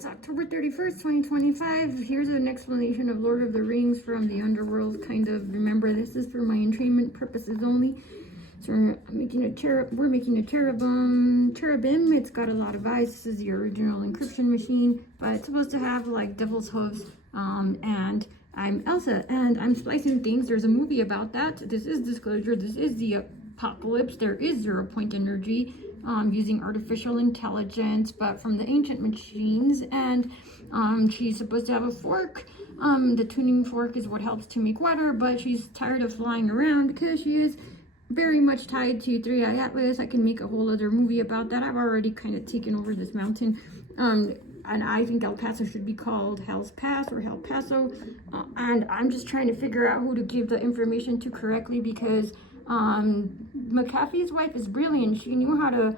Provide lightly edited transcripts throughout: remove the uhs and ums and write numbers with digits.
It's October 31st, 2025. Here's an explanation of Lord of the Rings from the underworld, kind of. Remember, this is for my entrainment purposes only. So we're making a cherubim. It's got a lot of eyes. This is the original encryption machine, but it's supposed to have like devil's hooves. And I'm Elsa, and I'm splicing things. There's a movie about that. This is disclosure. This is the apocalypse. There is 0-point energy. Using artificial intelligence, but from the ancient machines, and she's supposed to have a fork. The tuning fork is what helps to make water, but she's tired of flying around because she is very much tied to Three Eye Atlas. I can make a whole other movie about that. I've already kind of taken over this mountain, and I think El Paso should be called Hell's Pass or Hell Paso, and I'm just trying to figure out who to give the information to correctly, because McAfee's wife is brilliant. She knew how to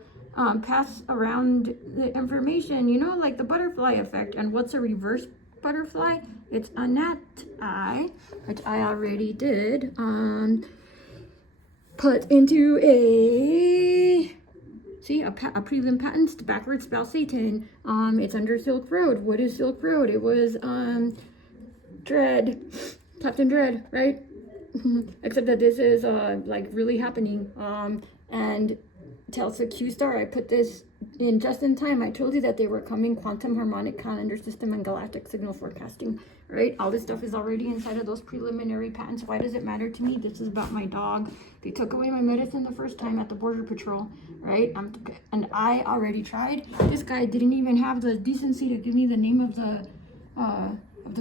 pass around the information, you know, like the butterfly effect. And what's a reverse butterfly? It's a gnat eye, which I already did put into a prelim patent backwards spell Satan. It's under Silk Road. What is Silk Road? It was Dread, Captain Dread, right? Except that this is like really happening. And Telsa Q Star, I put this in just in time. I told you that they were coming. Quantum harmonic calendar system and galactic signal forecasting, right? All this stuff is already inside of those preliminary patents. Why does it matter to me? This is about my dog. They took away my medicine the first time at the border patrol, right? And I already tried. This guy didn't even have the decency to give me the name of the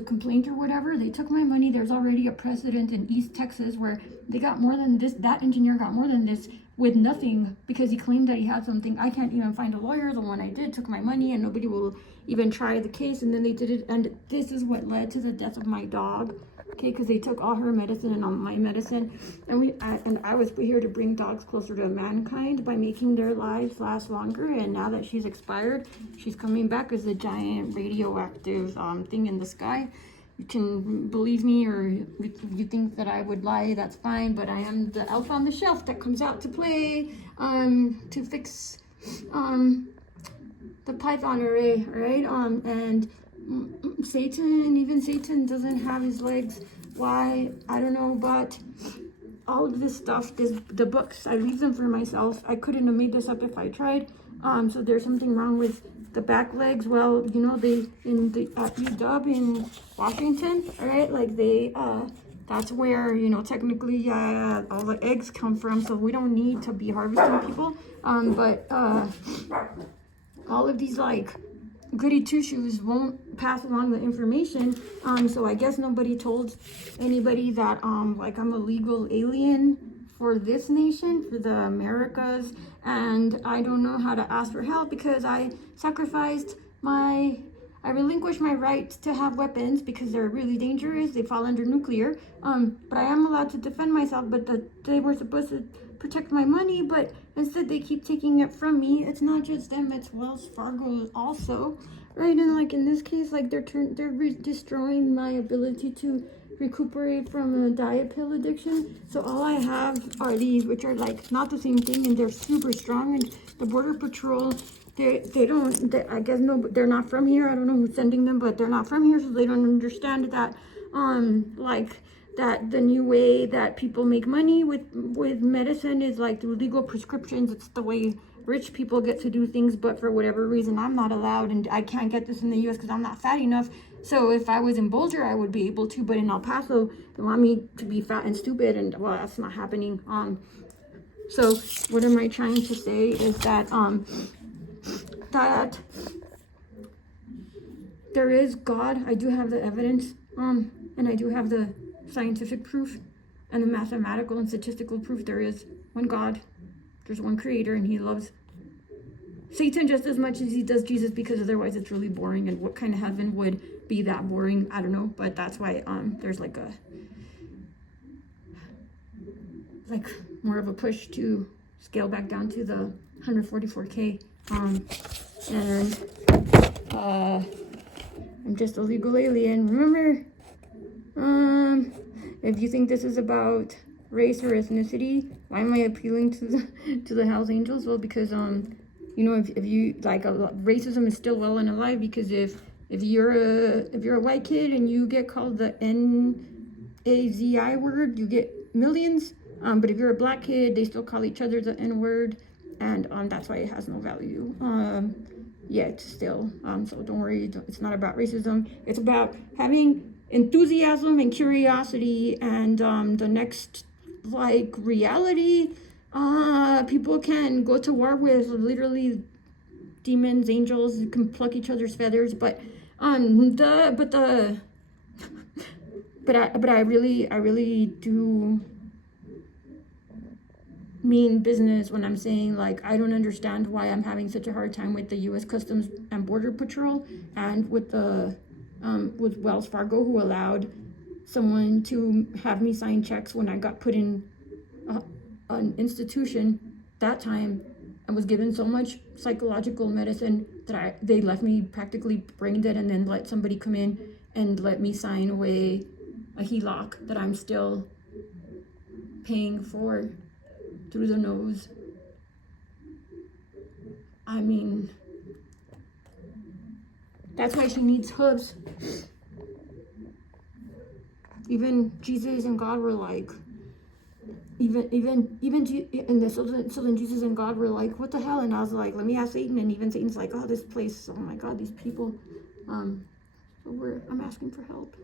complaint or whatever. They took my money. There's already a precedent in East Texas where they got more than this. That engineer got more than this with nothing because he claimed that he had something. I can't even find a lawyer. The one I did took my money and nobody will even try the case. And then they did it. And this is what led to the death of my dog. Okay, because they took all her medicine and all my medicine. And I was here to bring dogs closer to mankind by making their lives last longer. And now that she's expired, she's coming back as a giant radioactive thing in the sky. You can believe me, or if you think that I would lie, that's fine. But I am the elf on the shelf that comes out to play to fix the Python array, right? And even Satan doesn't have his legs. Why? I don't know, but all of this stuff, the books, I leave them for myself. I couldn't have made this up if I tried. So there's something wrong with the back legs. Well, you know, at UW in Washington, all right, like that's where, you know, technically all the eggs come from, so we don't need to be harvesting people. But all of these like goody two-shoes won't pass along the information. So I guess nobody told anybody that like I'm a legal alien for this nation, for the Americas, and I don't know how to ask for help because I relinquished my right to have weapons because they're really dangerous. They fall under nuclear. But I am allowed to defend myself, but they were supposed to protect my money, but instead they keep taking it from me. It's not just them, it's Wells Fargo also, right? And like in this case, like they're destroying my ability to recuperate from a diet pill addiction. So all I have are these, which are like not the same thing, and they're super strong. And the border patrol, I guess no, they're not from here. I don't know who's sending them, but they're not from here, so they don't understand that like that the new way that people make money with medicine is like through legal prescriptions. It's the way rich people get to do things, but for whatever reason I'm not allowed, and I can't get this in the US because I'm not fat enough. So if I was in Boulder, I would be able to, but in El Paso, they want me to be fat and stupid, and well, that's not happening. So what am I trying to say is that that there is God. I do have the evidence, and I do have the scientific proof and the mathematical and statistical proof. There is one God, there's one creator, and he loves Satan just as much as he does Jesus, because otherwise it's really boring. And what kind of heaven would be that boring? I don't know, but that's why there's like more of a push to scale back down to the 144K. And I'm just a legal alien. Remember, if you think this is about race or ethnicity, why am I appealing to the Hells Angels? Well, because you know, if you like, racism is still well and alive, because if If you're a white kid and you get called the N-A-Z-I word, you get millions. But if you're a black kid, they still call each other the N word, and that's why it has no value. Yet still. So don't worry, it's not about racism. It's about having enthusiasm and curiosity, and the next like reality people can go to war with literally demons, angels, you can pluck each other's feathers, but I really do mean business when I'm saying, like, I don't understand why I'm having such a hard time with the U.S. Customs and Border Patrol and with the with Wells Fargo, who allowed someone to have me sign checks when I got put in an institution that time and was given so much psychological medicine that they left me practically brain dead, and then let somebody come in and let me sign away a HELOC that I'm still paying for through the nose. I mean, that's why she needs hooves. Even Jesus and God were like, so then Jesus and God were like, what the hell? And I was like, let me ask Satan. And even Satan's like, oh, this place, oh my God, these people. So I'm asking for help.